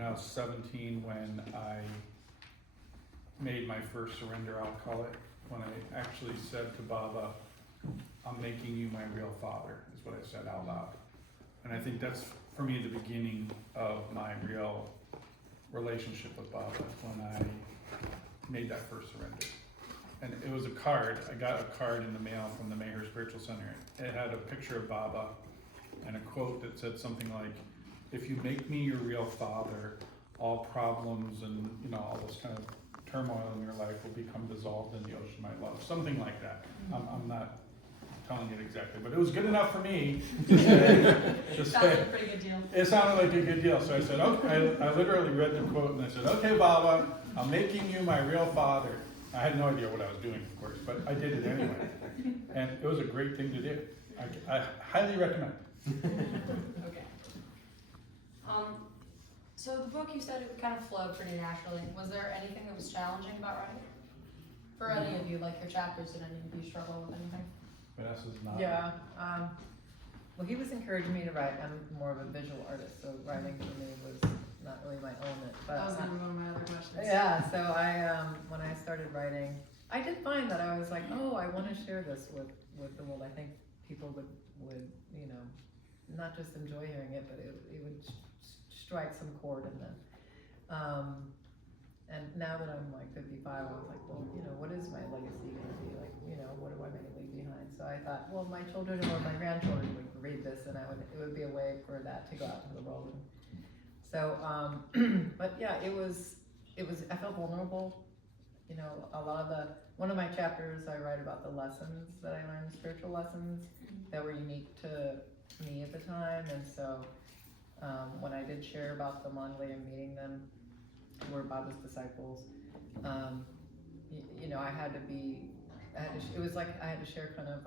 and I was 17 when I made my first surrender, I'll call it, when I actually said to Baba, I'm making you my real father, is what I said out loud. And I think that's, for me, the beginning of my real relationship with Baba, when I made that first surrender. And it was a card. I got a card in the mail from the Mayher Spiritual Center. It had a picture of Baba and a quote that said something like, if you make me your real father, all problems and all this kind of turmoil in your life will become dissolved in the ocean of my love. Something like that. I'm not telling it exactly, but it was good enough for me to say, Sounded a pretty good deal. It sounded like a good deal. So I said, okay, I literally read the quote and I said, okay, Baba, I'm making you my real father. I had no idea what I was doing, of course, but I did it anyway. And it was a great thing to do. I highly recommend. Okay. So the book, you said it kind of flowed pretty naturally. Was there anything that was challenging about writing it? For any of you, like your chapters, did any of you struggle with anything? Vanessa's not. Yeah. Well, he was encouraging me to write. I'm more of a visual artist, so writing for me was not really my element. But That was gonna be one of my other questions. yeah, so I when I started writing, I did find that I was like, oh, I want to share this with the world. I think people would not just enjoy hearing it, but it would strike some chord in them. And now that I'm like 55, I was like, well, what is my legacy going to be? Like, what am I going to leave behind? So I thought, well, my children or my grandchildren would read this, and it would be a way for that to go out to the world. So, but yeah, it was. I felt vulnerable. One of my chapters, I write about the lessons that I learned, spiritual lessons that were unique to me at the time, and so when I did share about the Mongolia meeting them, who were Baba's disciples, I had to be. It was like I had to share kind of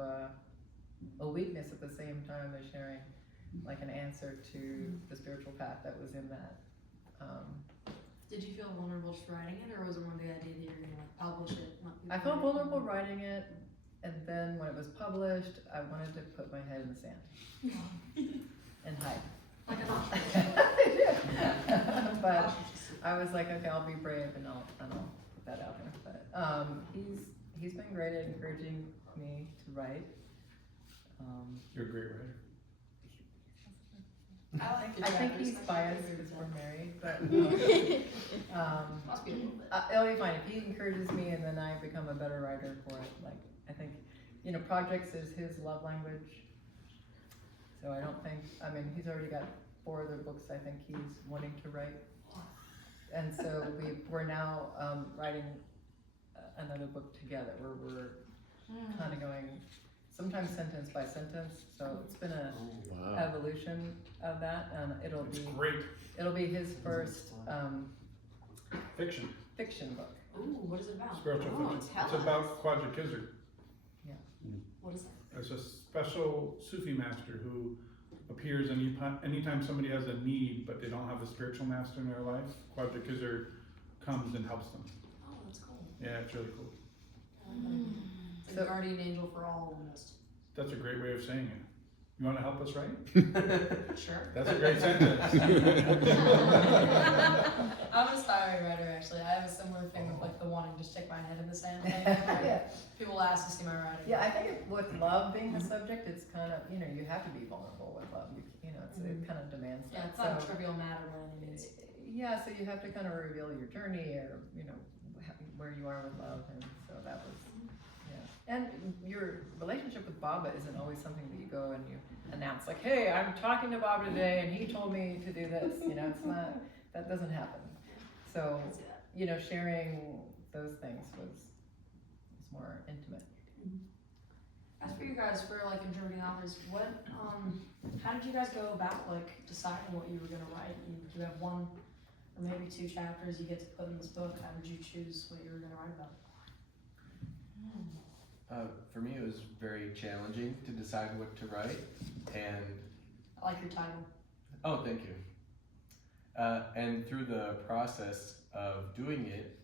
a weakness at the same time as sharing like an answer to the spiritual path that was in that. Did you feel vulnerable just writing it, or was it more the idea that you're going to publish it? I felt vulnerable writing it, and then when it was published, I wanted to put my head in the sand and hide. Like an But I was like, okay, I'll be brave and I'll put that out there. But he's been great at encouraging me to write. You're a great writer. I think he's biased because we're married, but Must be a little bit. it'll be fine if he encourages me, and then I become a better writer for it. Like I think, projects is his love language. So I don't think. I mean, he's already got 4 other books. I think he's wanting to write, and so we're now writing another book together where we're kind of going. Sometimes sentence by sentence, so it's been a evolution of that, and it'll be his first fiction book. Ooh, what is it about? Spiritual fiction. It's about Khwaja Khizr. Yeah. What is that? It's a special Sufi master who appears anytime somebody has a need but they don't have a spiritual master in their life. Khwaja Khizr comes and helps them. Oh, that's cool. Yeah, it's really cool. It's a guardian angel for all almost. That's a great way of saying it. You want to help us write? Sure. That's a great sentence. I'm an aspiring writer, actually. I have a similar thing with like the wanting to stick my head in the sand thing. Yeah. People ask to see my writing. Yeah, I think with love being the subject, it's kind of, you have to be vulnerable with love. It kind of demands that. Yeah, it's not a trivial matter by any means. Yeah, so you have to kind of reveal your journey or, where you are with love. And so that was, yeah. And your relationship with Baba isn't always something that you go and you announce, like, hey, I'm talking to Baba today and he told me to do this. It's not, that doesn't happen. So, sharing those things was more intimate. As for you guys, for like contributing authors, how did you guys go about like deciding what you were gonna write? You have 1 or maybe 2 chapters you get to put in this book. How did you choose what you were gonna write about? For me, it was very challenging to decide what to write, and I like your title. oh, thank you. And through the process of doing it,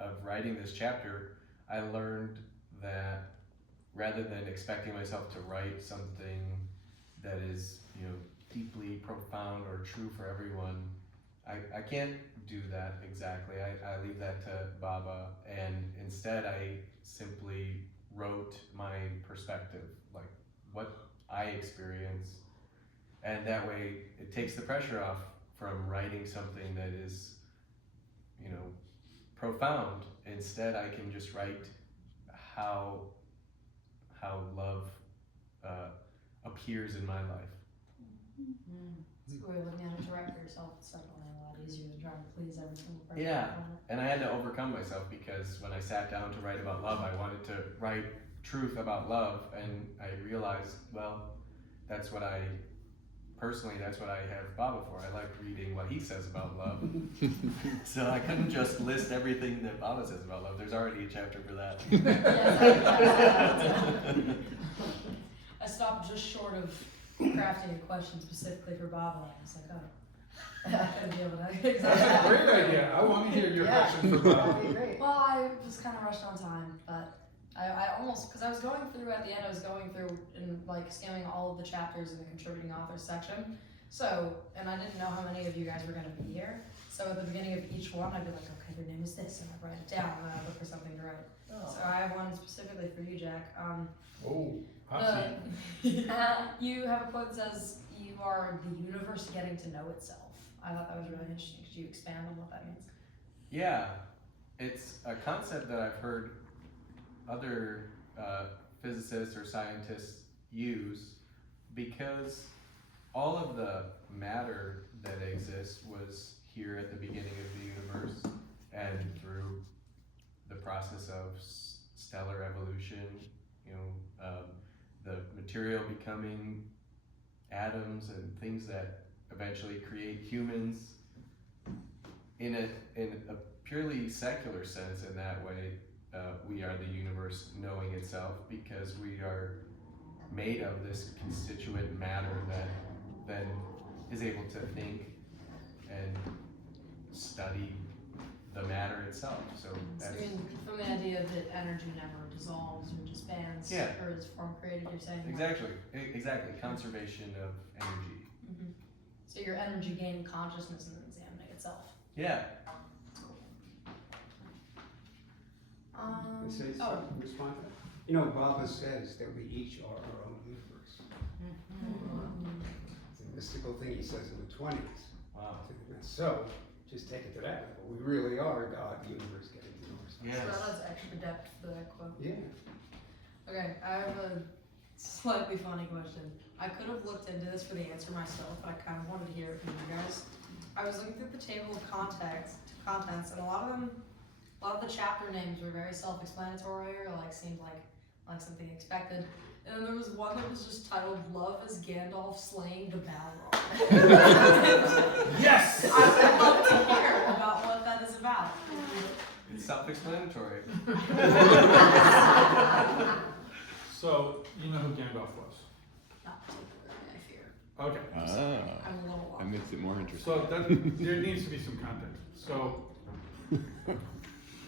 of writing this chapter, I learned that rather than expecting myself to write something that is, deeply profound or true for everyone, I can't do that exactly. I leave that to Baba, and instead I simply wrote my perspective, like what I experience, and that way it takes the pressure off from writing something that is, you know, profound. Instead, I can just write how love appears in my life. It's a good way of looking at it. To write for yourself, it's definitely a lot easier than trying to please every single person. Yeah, and I had to overcome myself, because when I sat down to write about love, I wanted to write truth about love, and I realized, well, that's what I have Baba for. I like reading what he says about love. So I couldn't just list everything that Baba says about love. There's already a chapter for that. I stopped just short of crafting a question specifically for Baba. I was like, oh, I couldn't be able to. That's a great idea. I want to hear your question for Bob. That'd be great. Well, I was kind of rushed on time, but I almost, because I was going through at the end, I was going through and like skimming all of the chapters in the contributing authors section. So, and I didn't know how many of you guys were going to be here. So at the beginning of each one, I'd be like, okay, your name is this, and I'd write it down, and then I'd look for something to write. Oh. So I have one specifically for you, Jack. Oh, hot seat. You have a quote that says, "You are the universe getting to know itself." I thought that was really interesting. Could you expand on what that means? Yeah, it's a concept that I've heard other physicists or scientists use, because all of the matter that exists was here at the beginning of the universe, and through the process of stellar evolution, you know, the material becoming atoms and things that eventually create humans. In a purely secular sense, in that way, we are the universe knowing itself, because we are made of this constituent matter that then is able to think and study the matter itself. So that's, From the idea that energy never dissolves or disbands, Yeah. or is form created, you're saying? exactly conservation of energy. Mm-hmm. So your energy gaining consciousness and examining itself. Yeah. Can I say Oh. something, respond to that? You know, Baba says that we each are our own universe. It's a mystical thing he says in the 20s. Wow. So, just take it to that level. We really are God, universe, getting to know ourselves. Yes. So that's extra depth for that quote. Yeah. Okay, I have a slightly funny question. I could have looked into this for the answer myself, but I kind of wanted to hear it from you guys. I was looking through the table of contents, and a lot of the chapter names were very self-explanatory, or like seemed like something expected. And then there was one that was just titled "Love is Gandalf Slaying the Balrog." Yes! I would love to hear about what that is about. It's self-explanatory. So, you know who Gandalf was? Not particularly, I fear. Okay. I'm a little That lost. makes it more interesting. So there needs to be some context. So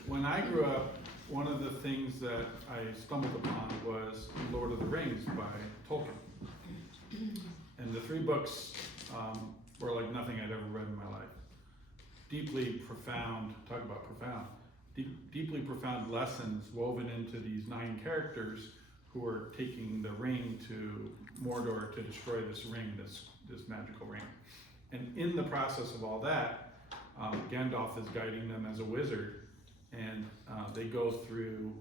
when I grew up, one of the things that I stumbled upon was Lord of the Rings by Tolkien. And the three books were like nothing I'd ever read in my life. Deeply profound, talk about profound, deeply profound lessons woven into these 9 characters who are taking the ring to Mordor to destroy this ring, this magical ring. And in the process of all that, Gandalf is guiding them as a wizard, and they go through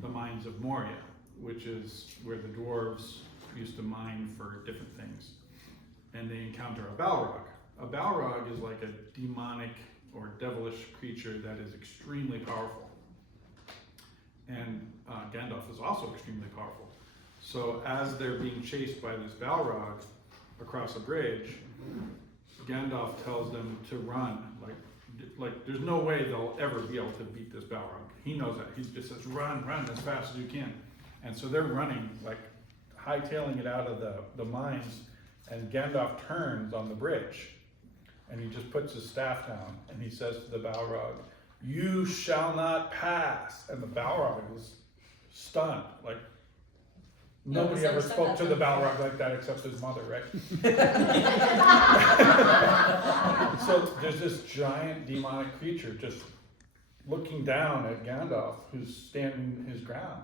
the mines of Moria, which is where the dwarves used to mine for different things. And they encounter a Balrog. A Balrog is like a demonic or devilish creature that is extremely powerful. And Gandalf is also extremely powerful. So as they're being chased by this Balrog across a bridge, Gandalf tells them to run. Like there's no way they'll ever be able to beat this Balrog. He knows that. He just says, run as fast as you can. And so they're running, like hightailing it out of the mines, and Gandalf turns on the bridge, and he just puts his staff down, and he says to the Balrog, "You shall not pass." And the Balrog is stunned, like nobody No, ever said spoke that to the before. Balrog like that except his mother, right? so there's this giant demonic creature just looking down at Gandalf, who's standing his ground.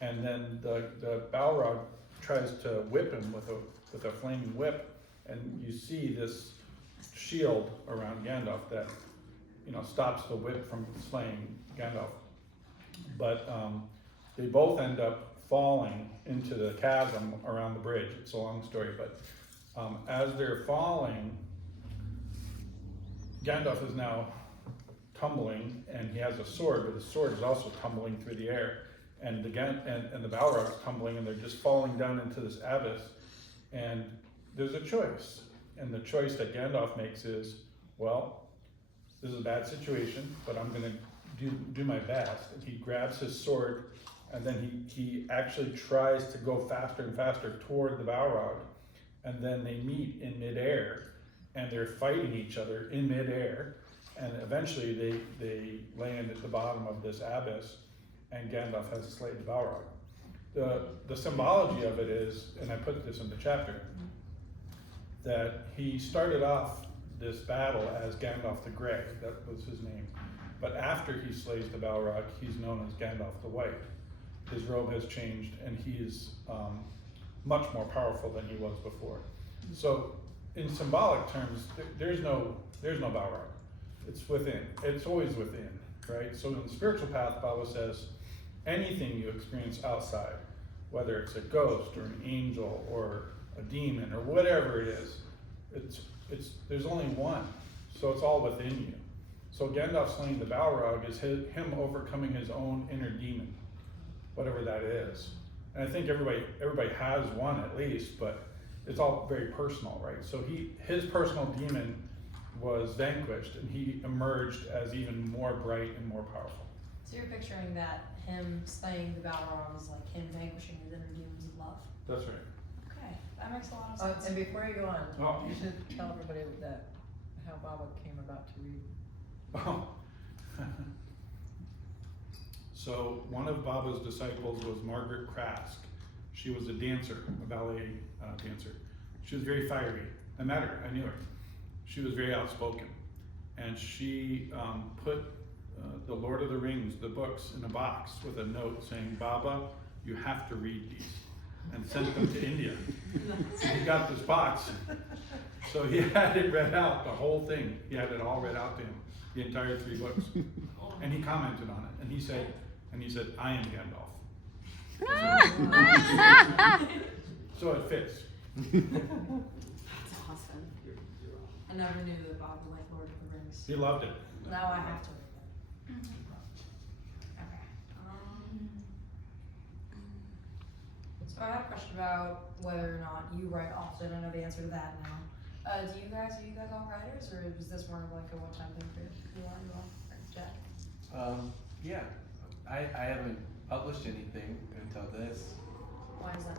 And then the Balrog tries to whip him with a flaming whip, and you see this shield around Gandalf that, you know, stops the whip from slaying Gandalf. But they both end up falling into the chasm around the bridge. It's a long story, but as they're falling, Gandalf is now tumbling, and he has a sword, but his sword is also tumbling through the air. And the Balrog's tumbling, and they're just falling down into this abyss. And there's a choice. And the choice that Gandalf makes is, well, this is a bad situation, but I'm gonna do my best. And he grabs his sword, and then he actually tries to go faster and faster toward the Balrog. And then they meet in midair, and they're fighting each other in midair. And eventually they land at the bottom of this abyss, and Gandalf has slayed the Balrog. The symbology of it is, and I put this in the chapter, that he started off this battle as Gandalf the Grey, that was his name. But after he slays the Balrog, he's known as Gandalf the White. His robe has changed, and he is much more powerful than he was before. So, in symbolic terms, there's no Balrog. It's within. It's always within, right? So in the spiritual path, Baba says, anything you experience outside, whether it's a ghost or an angel or a demon or whatever it is, there's only one. So it's all within you. So Gandalf slaying the Balrog is him overcoming his own inner demon, whatever that is. And I think everybody has one at least, but it's all very personal, right? So his personal demon was vanquished, and he emerged as even more bright and more powerful. So you're picturing that him slaying the Balrog is like him vanquishing his inner demons of love. That's right. Okay, that makes a lot of sense. And before you go on, Oh. you should tell everybody how Baba came about to read. Oh. So one of Baba's disciples was Margaret Krask. She was a dancer, a ballet dancer. She was very fiery. I met her, I knew her. She was very outspoken. And she put the Lord of the Rings, the books, in a box with a note saying, Baba, you have to read these, and sent them to India. He got this box. So he had it read out, the whole thing. He had it all read out to him, the entire 3 books. And he commented on it, and he said, I am Gandalf. So it fits. That's awesome. I never knew that Bob liked Lord of the Rings. He loved it. Now I have to read that. Okay. So I have a question about whether or not you write often. I know the answer to that now. Are you guys all writers, or is this more of like a one-time thing for you? You all? Jack? Yeah, I haven't published anything until this. Why is that?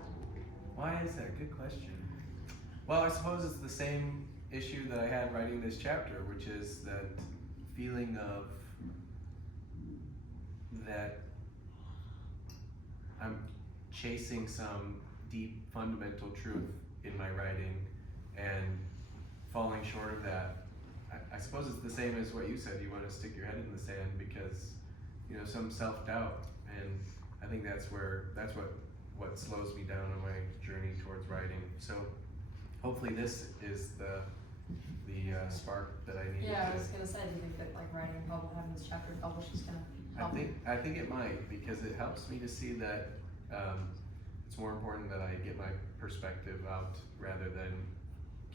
Why is that? Good question. Well, I suppose it's the same issue that I had writing this chapter, which is that feeling of that I'm chasing some deep fundamental truth in my writing and falling short of that. I suppose it's the same as what you said. You want to stick your head in the sand because, you know, some self-doubt, and I think that's what slows me down on my journey towards writing. So hopefully this is the spark that I need. Yeah, I was gonna say, do you think that like writing having this chapter published is gonna help? I think it might, because it helps me to see that it's more important that I get my perspective out rather than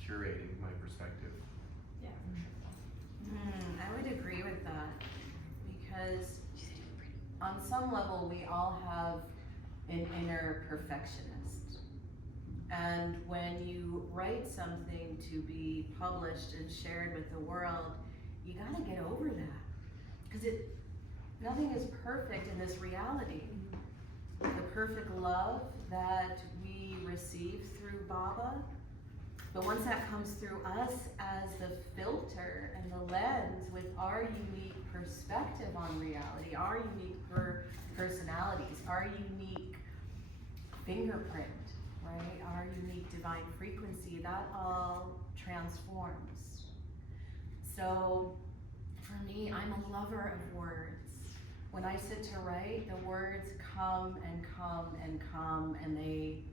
curating my perspective. Yeah. I would agree with that, because on some level we all have an inner perfectionist, and when you write something to be published and shared with the world, you gotta get over that, because nothing is perfect in this reality. The perfect love that we receive through Baba, but once that comes through us as the filter and the lens with our unique perspective on reality, our unique personalities, our unique fingerprint, right? Our unique divine frequency, that all transforms. So for me, I'm a lover of words. When I sit to write, the words come and come and come, and they,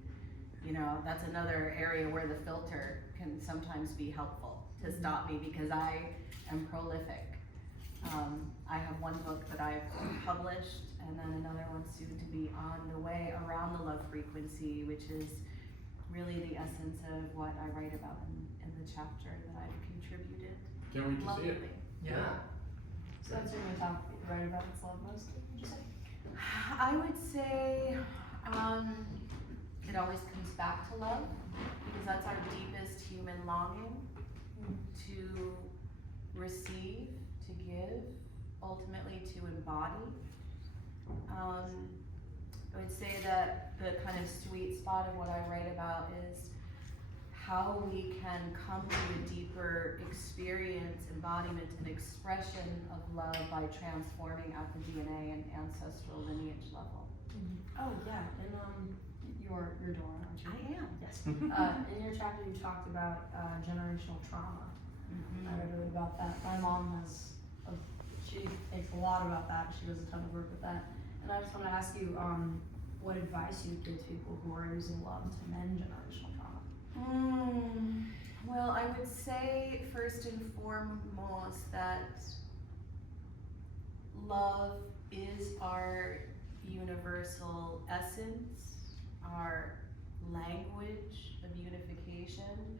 you know, that's another area where the filter can sometimes be helpful to stop me because I am prolific. I have one book that I've published, and then another one soon to be on the way around the love frequency, which is really the essence of what I write about in the chapter that I've contributed. Can't wait to see it. Lovely. Yeah. So that's your main topic, right about its love most, would you say? I would say it always comes back to love, because that's our deepest human longing, to receive, to give, ultimately to embody. I would say that the kind of sweet spot of what I write about is how we can come to a deeper experience, embodiment, and expression of love by transforming at the DNA and ancestral lineage level. Oh, yeah, and you're Dora, aren't you? I am. Yes. In your chapter, you talked about generational trauma. I read a bit about that. My mom she thinks a lot about that. She does a ton of work with that. And I just want to ask you, what advice you would give to people who are using love to mend generational trauma? Well, I would say first and foremost that love is our universal essence, our language of unification,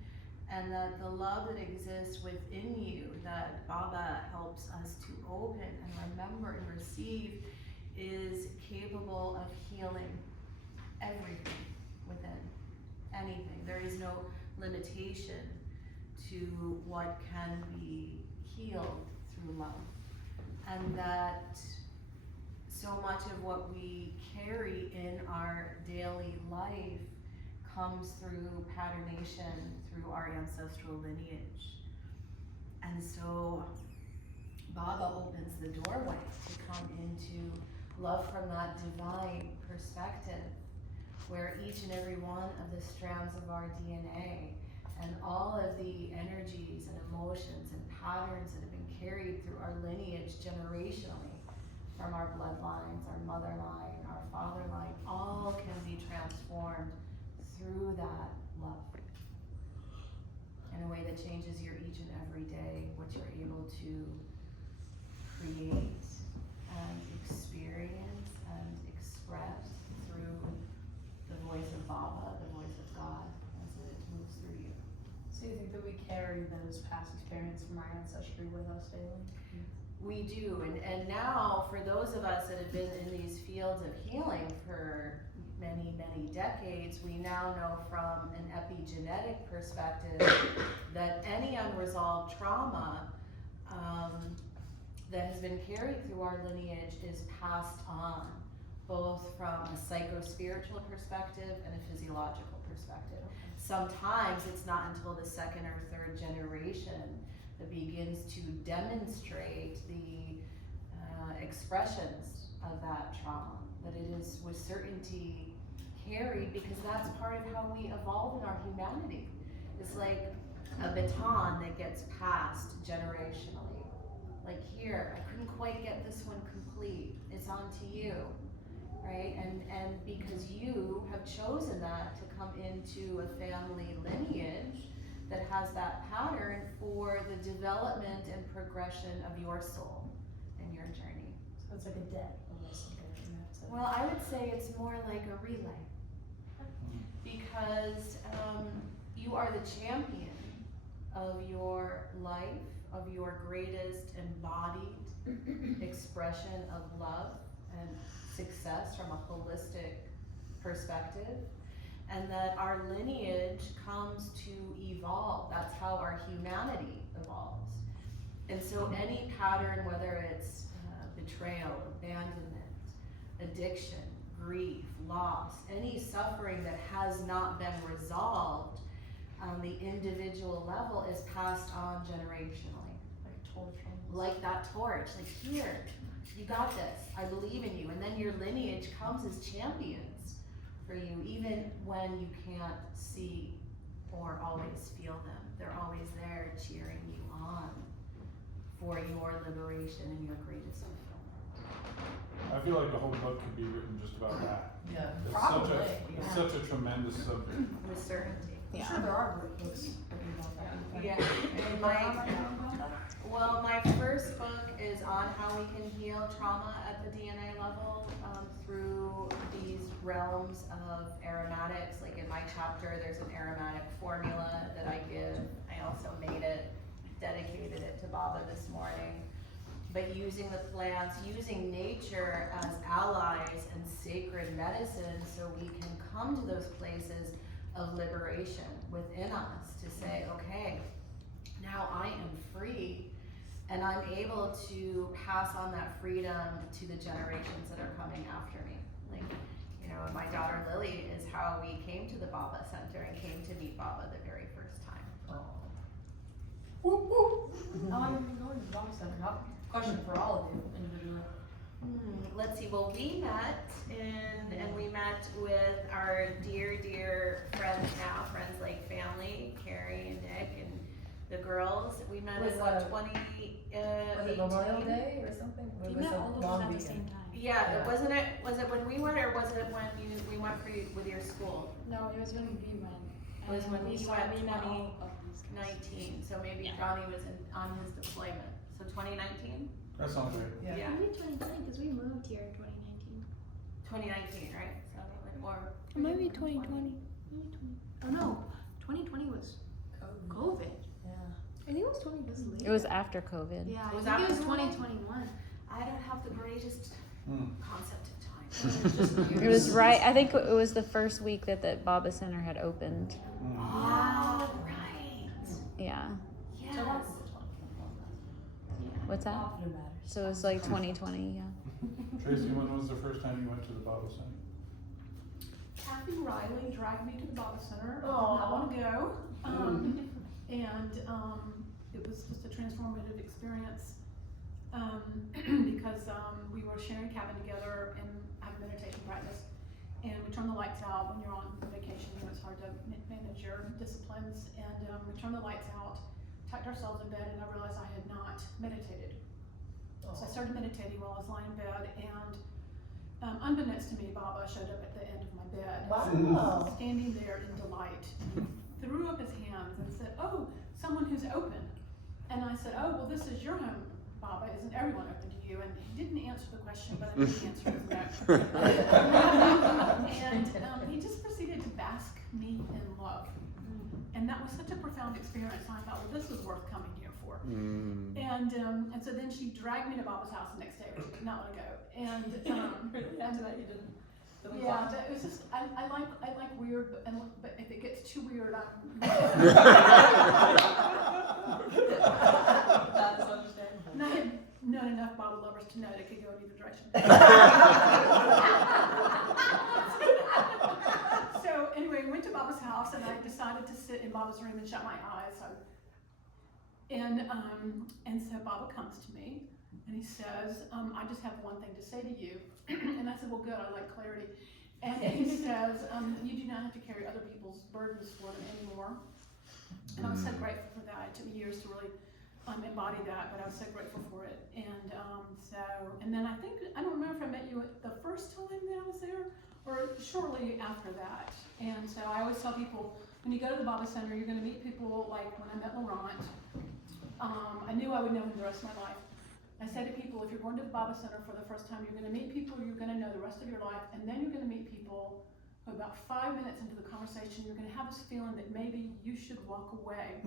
and that the love that exists within you, that Baba helps us to open and remember and receive, is capable of healing everything within, anything. There is no limitation to what can be healed through love. And that so much of what we carry in our daily life comes through patternation, through our ancestral lineage. And so Baba opens the doorway to come into love from that divine perspective, where each and every one of the strands of our DNA and all of the energies and emotions and patterns that have been carried through our lineage generationally, from our bloodlines, our mother line, our father line, all can be transformed through that love in a way that changes your each and every day, what you're able to create and experience and express through the voice of Baba, the voice of God, as it moves through you. So you think that we carry those past experiences from our ancestry with us daily? We do, and now for those of us that have been in these fields of healing for many, many decades, we now know from an epigenetic perspective that any unresolved trauma that has been carried through our lineage is passed on, both from a psycho-spiritual perspective and a physiological perspective. Sometimes it's not until the second or third generation that begins to demonstrate the expressions of that trauma, that it is with certainty carried, because that's part of how we evolve in our humanity. It's like a baton that gets passed generationally. Like, here, I couldn't quite get this one complete, it's on to you, right? And because you have chosen that to come into a family lineage that has that pattern for the development and progression of your soul and your journey. So it's like a debt, almost like a connect. Well, I would say it's more like a relay, because you are the champion of your life, of your greatest embodied expression of love and success from a holistic perspective. And that our lineage comes to evolve. That's how our humanity evolves. And so any pattern, whether it's betrayal, abandonment, addiction, grief, loss, any suffering that has not been resolved on the individual level is passed on generationally. Like a torch. Like that torch, like, here, you got this, I believe in you. And then your lineage comes as champions for you, even when you can't see or always feel them. They're always there cheering you on for your liberation and your greatest fulfillment. I feel like the whole book could be written just about that. Yeah. It's Probably, it's yeah. such a tremendous subject. With certainty. I'm sure there are great books written about that. Yeah, And and my, well, my first book is on how we can heal trauma at the DNA level through these realms of aromatics. Like in my chapter, there's an aromatic formula that I give. I also made it, dedicated it to Baba this morning. But using the plants, using nature as allies and sacred medicine so we can come to those places of liberation within us to say, okay, now I am free and I'm able to pass on that freedom to the generations that are coming after me. Like, you know, my daughter Lily is how we came to the Baba Center and came to meet Baba the very first time. Whoop, whoop. How long have you been going to the Baba Center? Question for all of you individually. Let's see, well, we met and we met with our dear friends now, friends like family, Carrie and Nick and the girls. We met Was in it 2018. Memorial Day or something? It We was met a all of long them at the weekend. same time. Yeah, Yeah. was it when we went or was it when we went with your school? No, it was when we went. It was when we went we met all of these guys. 19, so maybe Yeah. Johnny was on his deployment. So 2019? That sounds great. Yeah. Maybe 2020, because we moved here in 2019. 2019, right? So, or Or maybe 2020. Maybe 20. Oh no, 2020 was COVID. Yeah. I think it was 2020. It was after COVID. Yeah, It was I think it was after 2021. I don't have the greatest Hmm. concept of time. It's just It was right. I think it was the first week that the Baba Center had opened. Mm. Oh, right. Yeah. Yes. So that's the 2021 then. What's that? Often matters. So it was like 2020. Yeah. Tracy, when was the first time you went to the Baba Center? Kathy Riley dragged me to the Baba Center Aw. not long ago. And it was just a transformative experience because we were sharing a cabin together and had a meditation practice. And we turned the lights out when you're on vacation. You know, it's hard to manage your disciplines. And we turned the lights out, tucked ourselves in bed, and I realized I had not meditated. So I started meditating while I was lying in bed, and unbeknownst to me, Baba showed up at the end of my bed. Wow. Standing there in delight. He threw up his hands and said, "Oh, someone who's open." And I said, "Oh, well, this is your home, Baba. Isn't everyone open to you?" And he didn't answer the question, but I knew the answer was no. And he just proceeded to bask me in love. And that was such a profound experience. I thought, well, this was worth coming here for. And so then she dragged me to Baba's house the next day, which I did not want to go. And After that you didn't. Then we yeah, talked. but it was just I like weird, but if it gets too weird, I'm. That is understandable. And I had known enough Baba lovers to know they could go in either direction. So anyway, we went to Baba's house, and I decided to sit in Baba's room and shut my eyes. And so Baba comes to me, and he says, "I just have one thing to say to you." And I said, "Well, good. I like clarity." And he says, "You do not have to carry other people's burdens for them anymore." And I was so grateful for that. It took me years to really embody that, but I was so grateful for it. And then I don't remember if I met you the first time that I was there, or shortly after that. And so I always tell people, when you go to the Baba Center, you're going to meet people like when I met Laurent. I knew I would know him the rest of my life. I say to people, if you're going to the Baba Center for the first time, you're going to meet people you're going to know the rest of your life, and then you're going to meet people who about 5 minutes into the conversation, you're going to have this feeling that maybe you should walk away.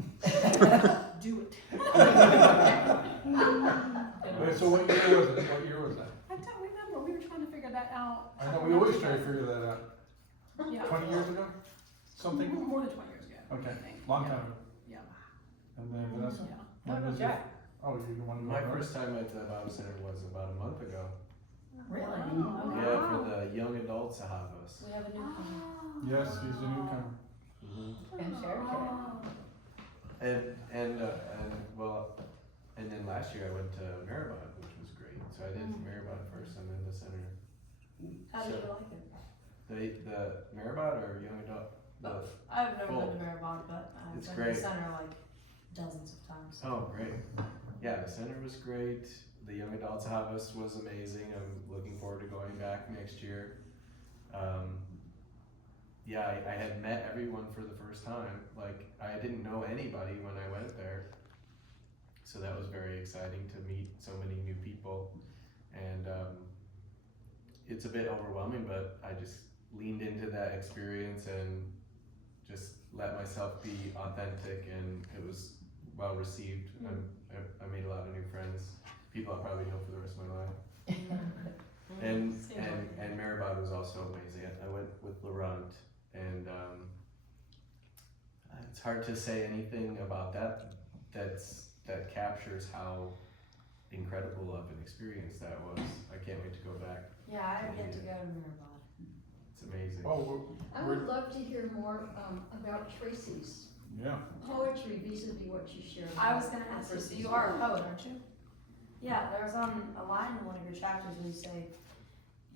Do it. Wait, so what year was it? What year was that? I don't remember. We were trying to figure that out. I know, we always try to figure that out. Yeah. 20 years ago? Something? More than 20 years ago. Okay, I think. long time ago. Yeah. And then Vanessa? Yeah. When was it? Oh, you the one who My went first time at the Baba Center was about a month ago. Really? Wow. Okay. Yeah, for the young adult Sahavas. We have a newcomer. Yes, he's a newcomer. And Sherry. And then last year I went to Maribod, which was great. So I did Maribod first and then the center. How did you So- like it? The Maribod or young adult? The, I've never Full. been to Maribod, but I've It's been great. to the center like dozens of times. oh, great. yeah, the center was great. The young adults office was amazing. I'm looking forward to going back next year. Yeah, I had met everyone for the first time. Like, I didn't know anybody when I went there. So that was very exciting to meet so many new people. And it's a bit overwhelming, but I just leaned into that experience and just let myself be authentic, and it was well received. I made a lot of new friends, people I'll probably know for the rest of my life. And Maribod was also amazing. I went with Laurent, and it's hard to say anything about that captures how incredible of an experience that was. I can't wait to go back. Yeah, I didn't get to go to Myrtle. It's amazing. Oh, I would love to hear more about Tracey's yeah. poetry vis-a-vis what you shared. I was gonna ask you, so you are a poet, aren't you? Yeah, there's a line in one of your chapters where you say,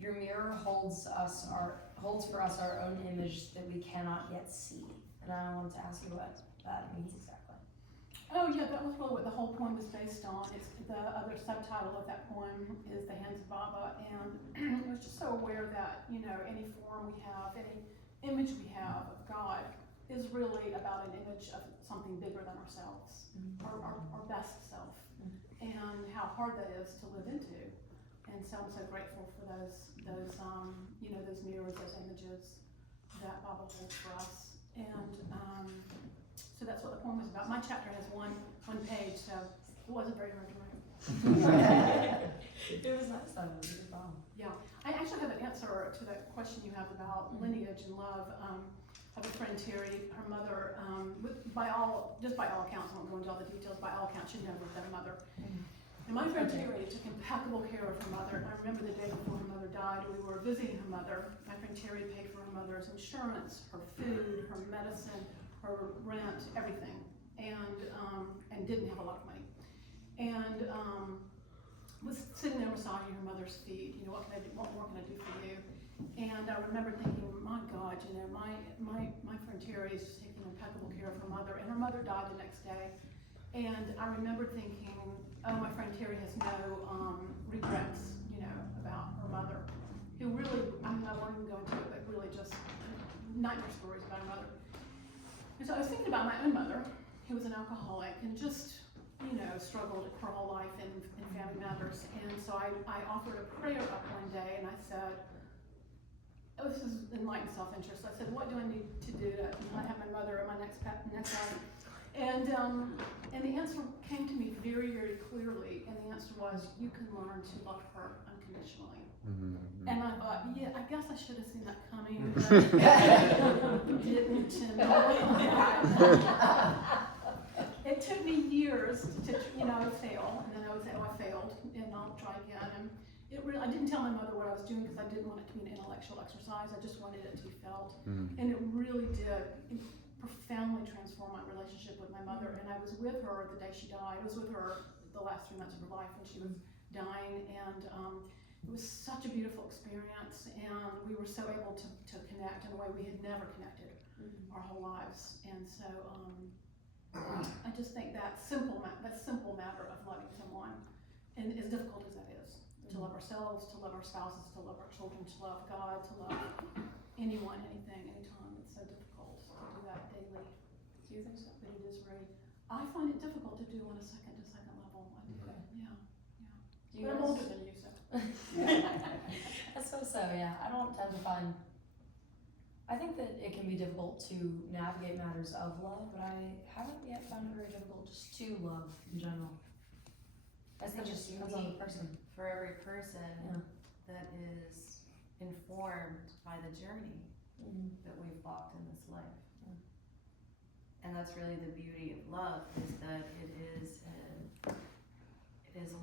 "Your mirror holds for us our own image that we cannot yet see." And I wanted to ask you what that means exactly. Oh yeah, that was really what the whole poem was based on. It's the other subtitle of that poem is The Hands of Baba, and it was just so aware that, you know, any form we have, any image we have of God is really about an image of something bigger than ourselves, our best self, and how hard that is to live into. And so I'm so grateful for those you know, those mirrors, those images that Baba holds for us. And so that's what the poem was about. My chapter has one page, so it wasn't very hard to write. It was nice though, it was a good poem. Yeah, I actually have an answer to that question you have about lineage and love. I have a friend, Terry, her mother, by all accounts, I won't go into all the details, by all accounts, she never had a mother. And my friend Terry took impeccable care of her mother. I remember the day before her mother died, we were visiting her mother. My friend Terry paid for her mother's insurance, her food, her medicine, her rent, everything, and didn't have a lot of money. And was sitting there massaging her mother's feet. You know, what more can I do for you? And I remember thinking, my God, you know, my friend Terry is just taking impeccable care of her mother, and her mother died the next day. And I remember thinking, oh, my friend Terry has no regrets, you know, about her mother, who really, I mean, I won't even go into it, but really just nightmare stories about her mother. And so I was thinking about my own mother, who was an alcoholic and just, you know, struggled her whole life in family matters. And so I offered a prayer up one day, and I said, oh, this is enlightened self-interest. I said, what do I need to do to not have my mother in my next life? And the answer came to me very, very clearly, and the answer was, you can learn to love her unconditionally. And I thought, yeah, I guess I should have seen that coming, but I didn't. It took me years to, you know, I would fail, and then I would say, oh, I failed, and I'll try again. And it really, I didn't tell my mother what I was doing because I didn't want it to be an intellectual exercise. I just wanted it to be felt, and it really did profoundly transform my relationship with my mother. And I was with her the day she died. I was with her the last 3 months of her life when she was dying, and it was such a beautiful experience, and we were so able to connect in a way we had never connected our whole lives. And so I just think that simple matter of loving someone, and as difficult as that is, to love ourselves, to love our spouses, to love our children, to love God, to love anyone, anything, anytime, it's so difficult to do that daily. Do you think so? But it is very, I find it difficult to do on a second level. I do that, yeah. But I'm older than you, so. That's so, yeah. I don't tend to find, I think that it can be difficult to navigate matters of love, but I haven't yet found it very difficult just to love in general. I think it just depends on the person. For every person that is informed by the journey that we've walked in this life. And that's really the beauty of love, is that it is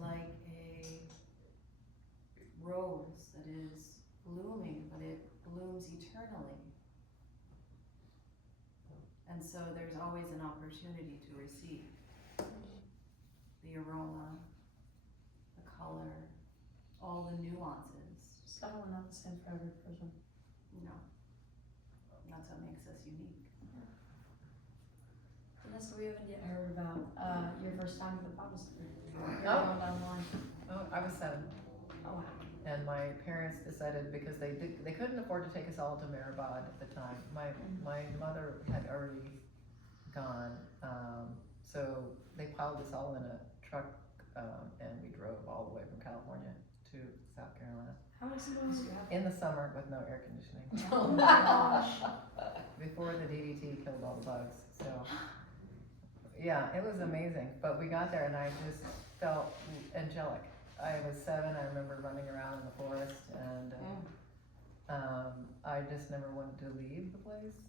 like a rose that is blooming, but it blooms eternally. And so there's always an opportunity to receive the aroma, the color, all the nuances. It's definitely not the same for every person. No. That's what makes us unique. Vanessa, we haven't yet heard about your first time at the Bible Center. were you going down the line? Oh, I was 7. Oh, wow. And my parents decided, because they couldn't afford to take us all to Mehrabad at the time. My mother had already gone, so they piled us all in a truck, and we drove all the way from California to South Carolina How many siblings do you have? in the summer with no air conditioning. Oh my gosh. Before the DDT killed all the bugs. So yeah, it was amazing. But we got there and I just felt angelic. I was 7. I remember running around in the forest, and I just never wanted to leave the place.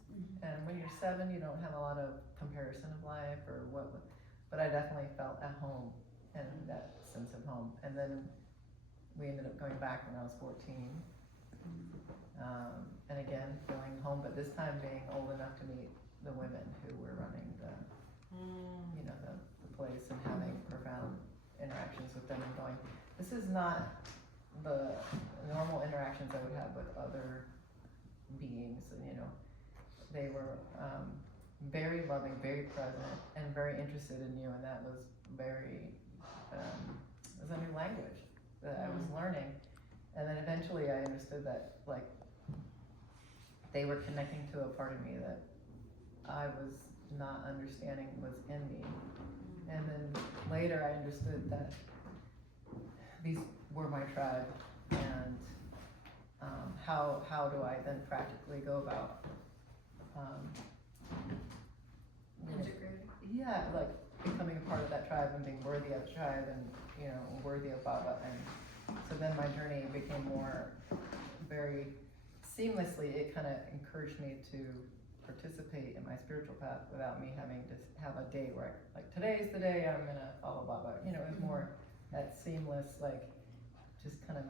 And when you're 7, you don't have a lot of comparison of life or what, but I definitely felt at home and that sense of home. And then we ended up going back when I was 14. And again, feeling home, but this time being old enough to meet the women who were running the place and having profound interactions with them and going, this is not the normal interactions I would have with other beings. And, they were very loving, very present, and very interested in you, and that was very, it was a new language that I was learning. And then eventually I understood that, like, they were connecting to a part of me that I was not understanding was in me. And then later I understood that these were my tribe, and how do I then practically go about Integrated. yeah, like becoming a part of that tribe and being worthy of the tribe, and worthy of Baba. And so then my journey became more very seamlessly. It kind of encouraged me to participate in my spiritual path without me having to have a day where today's the day I'm gonna follow Baba. It was more that seamless, like, just kind of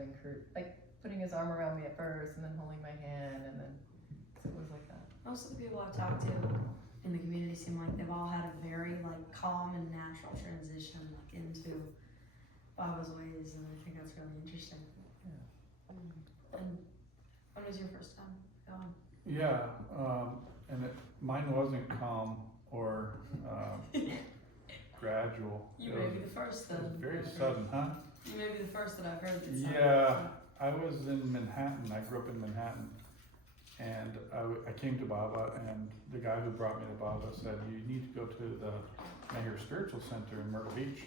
like putting his arm around me at first and then holding my hand, and then it was like that. Most of the people I've talked to in the community seem like they've all had a very calm and natural transition into Baba's ways, and I think that's really interesting. Yeah. And when was your first time going? Yeah, and mine wasn't calm or gradual. You It may was- be the first It was then. very sudden, huh? You may be the first that I've heard that's Yeah, I was in Manhattan. I grew up in Manhattan, and I came to Baba, and the guy who brought me to Baba said, you need to go to the Mayor Spiritual Center in Myrtle Beach,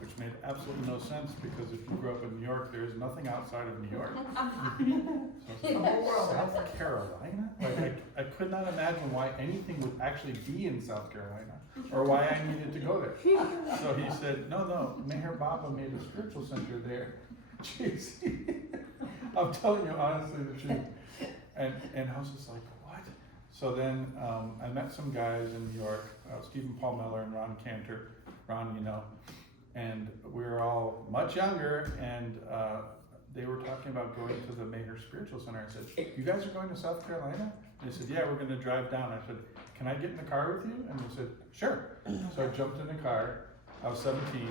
which made absolutely no sense, because if you grew up in New York, there is nothing outside of New York. So The whole world. South Carolina? I could not imagine why anything would actually be in South Carolina, or why I needed to go there. So he said, no, Meher Baba made a spiritual center there. Jeez. I'm telling you honestly the truth. And I was just like, what? So then I met some guys in New York, Stephen Paul Miller and Ron Cantor. Ron, and we were all much younger, and they were talking about going to the Meher Spiritual Center. I said, you guys are going to South Carolina? And they said, yeah, we're gonna drive down. I said, can I get in the car with you? And they said, sure. So I jumped in the car. I was 17,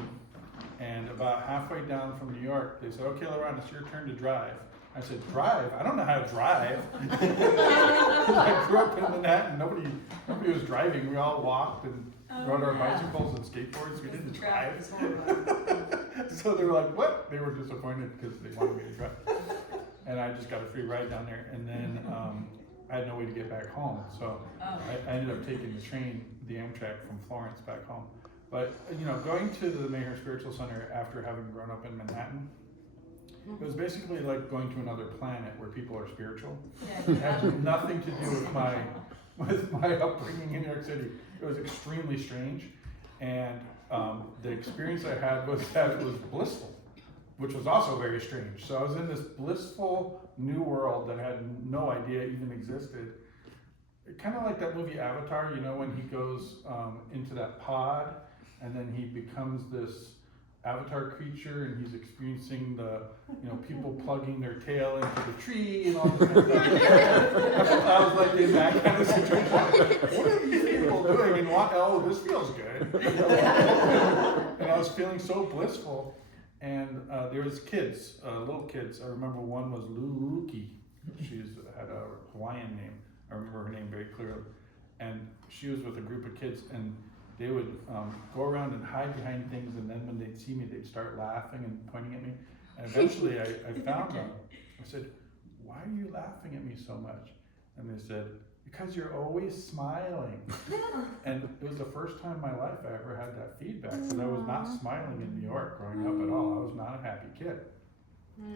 and about halfway down from New York, they said, okay, Laurent, it's your turn to drive. I said, drive? I don't know how to drive. I grew up in Manhattan. Nobody was driving. We all walked and rode our bicycles and skateboards. We didn't drive. So they were like, what? They were disappointed because they wanted me to drive. And I just got a free ride down there. And then I had no way to get back home. So I ended up taking the train, the Amtrak from Florence back home. But, going to the Meher Spiritual Center after having grown up in Manhattan, it was basically like going to another planet where people are spiritual. It had nothing to do with my upbringing in New York City. It was extremely strange, and the experience I had was that it was blissful, which was also very strange. So I was in this blissful new world that I had no idea even existed. Kind of like that movie Avatar, when he goes into that pod, and then he becomes this avatar creature, and he's experiencing the, people plugging their tail into the tree and all this kind of stuff. I was like in that kind of situation. What are these people doing? And this feels good. And I was feeling so blissful. And there was kids, little kids. I remember one was Luki. She had a Hawaiian name. I remember her name very clearly. And she was with a group of kids, and they would go around and hide behind things, and then when they'd see me, they'd start laughing and pointing at me. And eventually I found them. I said, why are you laughing at me so much? And they said, because you're always smiling. And it was the first time in my life I ever had that feedback, because I was not smiling in New York growing up at all. I was not a happy kid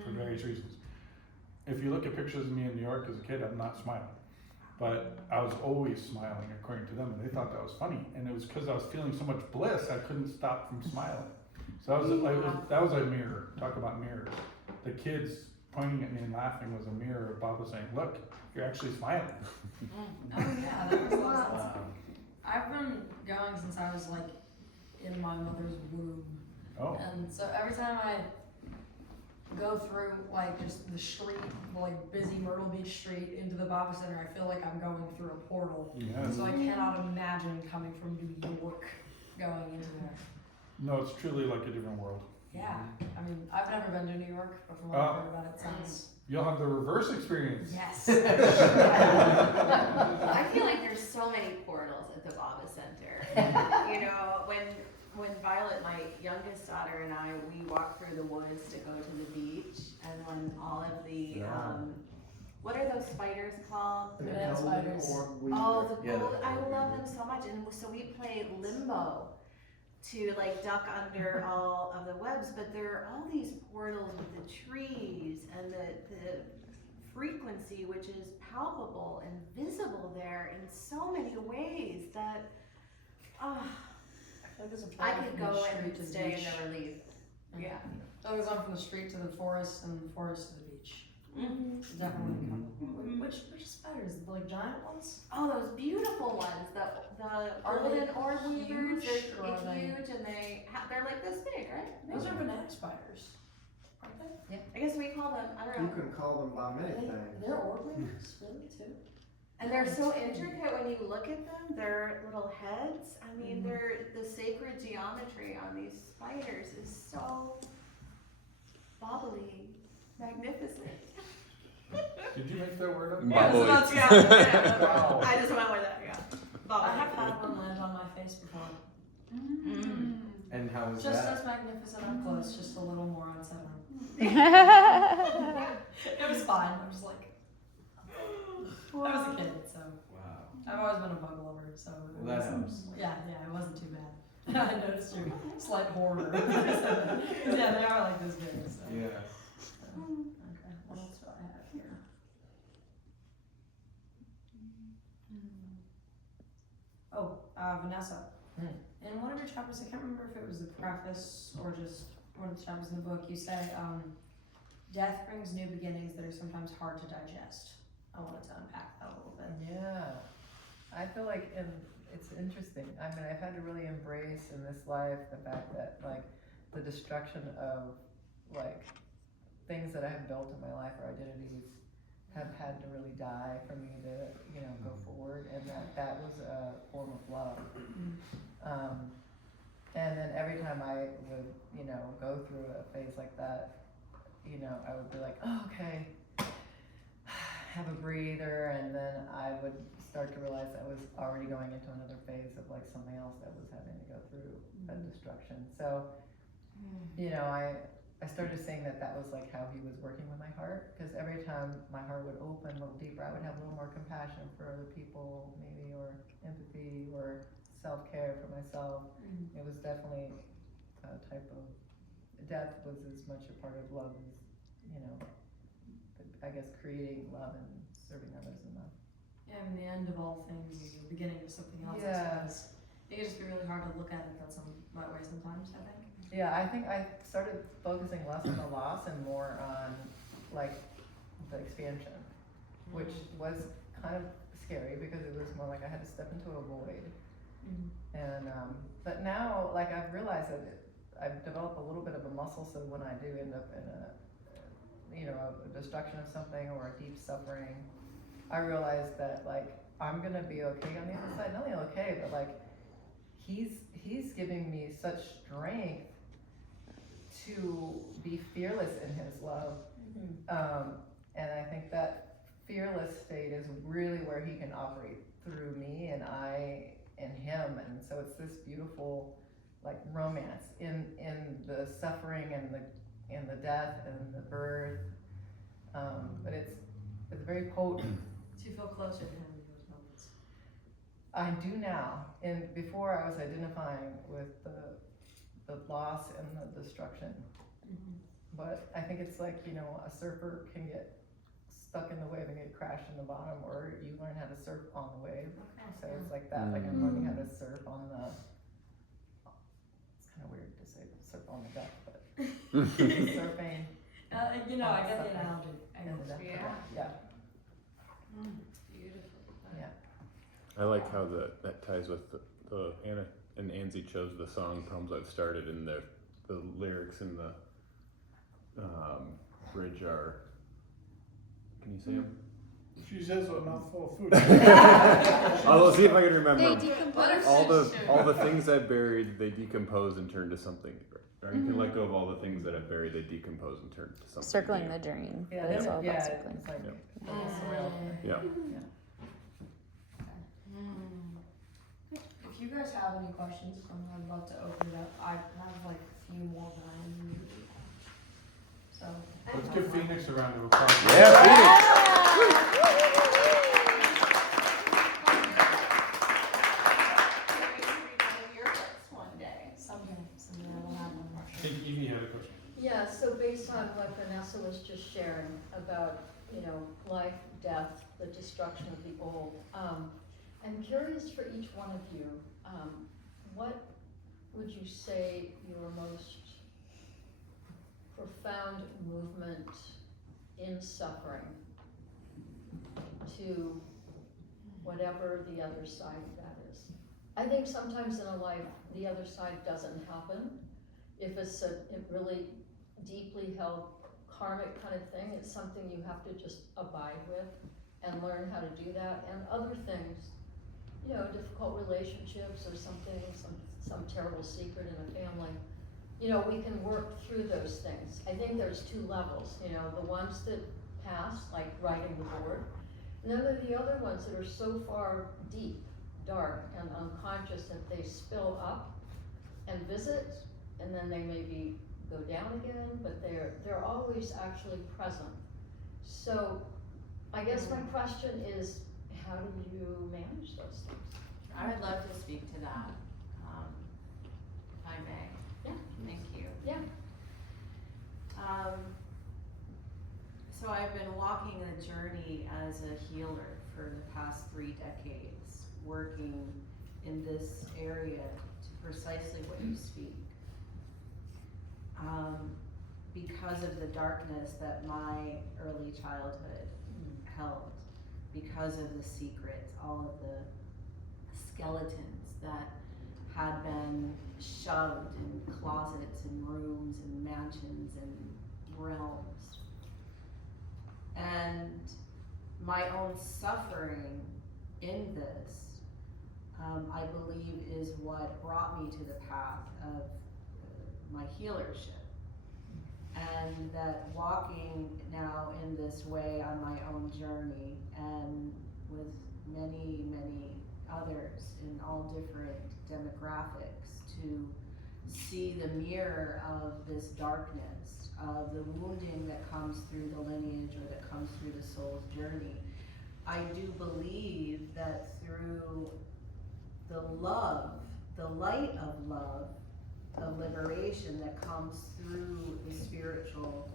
for various reasons. If you look at pictures of me in New York as a kid, I'm not smiling. But I was always smiling according to them, and they thought that was funny. And it was because I was feeling so much bliss, I couldn't stop from smiling. So that was a mirror. Talk about mirrors. The kids pointing at me and laughing was a mirror of Bob was saying, look, you're actually smiling. Oh yeah, that makes a lot of sense. I've been going since I was like in my mother's womb. Oh. And so every time I go through like just the street, like busy Myrtle Beach street into the Baba Center, I feel like I'm going through a portal. Yeah. So I cannot imagine coming from New York going into there. No, it's truly like a different world. Yeah, I mean, I've never been to New York, but from what I've heard about it, sounds. You'll have the reverse experience. Yes. I feel like there's so many portals at the Baba Center. You know, when Violet, my youngest daughter, and I, we walk through the woods to go to the beach, and when all of the, what are those spiders called? Yeah, spiders. Oh, the Yeah, gold, I the- love them so much, and so we play limbo to like duck under all of the webs, but there are all these portals with the trees and the frequency, which is palpable and visible there in so many ways that, I could go and stay and never leave. Yeah. So it goes on from the street to the forest and the forest to the beach. Mm-hmm. Definitely come. Which spiders? The like giant ones? Oh, those beautiful ones, the Are they golden orb weavers, huge, or they're are they- huge and they're like this big, right? Those are banana spiders, aren't they? I guess we call them, I don't You know. can call them by many things. They're orb weavers, really too. And they're so intricate when you look at them, their little heads, I mean, they're, the sacred geometry on these spiders is so bobbly, magnificent. Did you make that word up? Bobbly. Yeah, I just went with that, yeah. I have had one land on my face before. And how was Just that? as magnificent up close, just a little more unsettling. Wow. It was fine. I'm just like, I was a kid, so Wow. I've always been a bug lover. So it Well, that wasn't- helps. Yeah, it wasn't too bad. I noticed your slight horror. Yeah, they are like this big. So. Yeah. Okay, what else do I have here? Oh, Vanessa. In one of your chapters, I can't remember if it was the preface or just one of the chapters in the book, you say, death brings new beginnings that are sometimes hard to digest. I wanted to unpack that a little bit. Yeah, I feel like it's interesting. I mean, I've had to really embrace in this life the fact that like the destruction of like things that I have built in my life or identities have had to really die for me to, you know, go forward, and that was a form of love. And then every time I would, you know, go through a phase like that, you know, I would be like, oh, okay, have a breather, and then I would start to realize I was already going into another phase of like something else that was having to go through a destruction. So, you know, I started seeing that was like how he was working with my heart, because every time my heart would open a little deeper, I would have a little more compassion for other people, maybe, or empathy, or self-care for myself. It was definitely a type of, death was as much a part of love as, you know, I guess creating love and serving others in love. Yeah, I mean, the end of all things is the beginning of something else. Yeah. It can just be really hard to look at it that way sometimes, I think. Yeah, I think I started focusing less on the loss and more on like the expansion, which was kind of scary because it was more like I had to step into a void. And but now, like, I've realized that I've developed a little bit of a muscle, so when I do end up in a, you know, a destruction of something or a deep suffering, I realize that like I'm gonna be okay on the other side. Not only okay, but like he's giving me such strength to be fearless in his love. And I think that fearless state is really where he can operate through me, and I in him, and so it's this beautiful like romance in the suffering and the death and the birth, but it's very potent. Do you feel closer to him in those moments? I do now, and before I was identifying with the loss and the destruction. But I think it's like, a surfer can get stuck in the wave and get crashed in the bottom, or you learn how to surf on the wave. So it's like that, like I'm learning how to surf on it's kind of weird to say surf on the deck, but surfing. I get the analogy. in the deck. Yeah. Beautiful. I like how that ties with the Anna and Anzi chose the song Poems I've Started, and the lyrics in the bridge are, can you say them? She says a mouthful of food. I'll see if I can They remember. decompose. All the things I've buried, they decompose and turn to something. Or you can let go of all the things that I've buried, they decompose and turn to something. Circling new. the dream. Yeah, It's all about circling. it's like Yeah. a surreal thing. Yeah. If you guys have any questions, I'm about to open it up. I have like a few more that I need. So. Let's give Phoenix a round of applause. Someday I will have one more. I think Evie had a question. Yeah, so based on what Vanessa was just sharing about, life, death, the destruction of the old, I'm curious for each one of you, what would you say your most profound movement in suffering to whatever the other side of that is? I think sometimes in a life, the other side doesn't happen. If it's a really deeply held karmic kind of thing, it's something you have to just abide with and learn how to do that. And other things, difficult relationships or something, some terrible secret in a family, we can work through those things. I think there's two levels, the ones that pass, like writing the board, and then there are the other ones that are so far deep, dark, and unconscious that they spill up and visit, and then they maybe go down again, but they're always actually present. So I guess my question is, how do you manage those things? I would love to speak to that, if I may. Yeah. Thank you. Yeah. So I've been walking a journey as a healer for the past 3 decades, working in this area to precisely what you speak. Because of the darkness that my early childhood held, because of the secrets, all of the skeletons that had been shoved in closets and rooms and mansions and realms. And my own suffering in this, I believe, is what brought me to the path of my healership. And that walking now in this way on my own journey and with many, many others in all different demographics, to see the mirror of this darkness, of the wounding that comes through the lineage or that comes through the soul's journey. I do believe that through the love, the light of love, of liberation that comes through the spiritual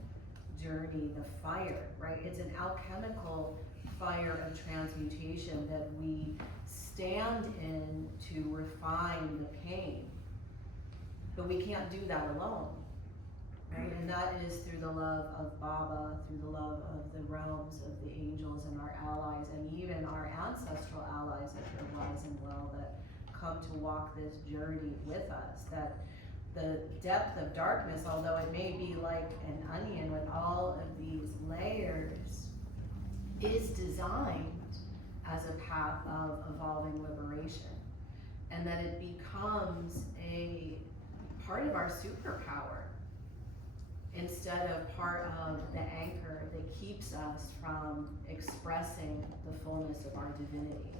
journey, the fire, right? It's an alchemical fire of transmutation that we stand in to refine the pain. But we can't do that alone, right? And that is through the love of Baba, through the love of the realms of the angels and our allies, and even our ancestral allies that are wise and well, that come to walk this journey with us. That the depth of darkness, although it may be like an onion with all of these layers, is designed as a path of evolving liberation. And that it becomes a part of our superpower instead of part of the anchor that keeps us from expressing the fullness of our divinity,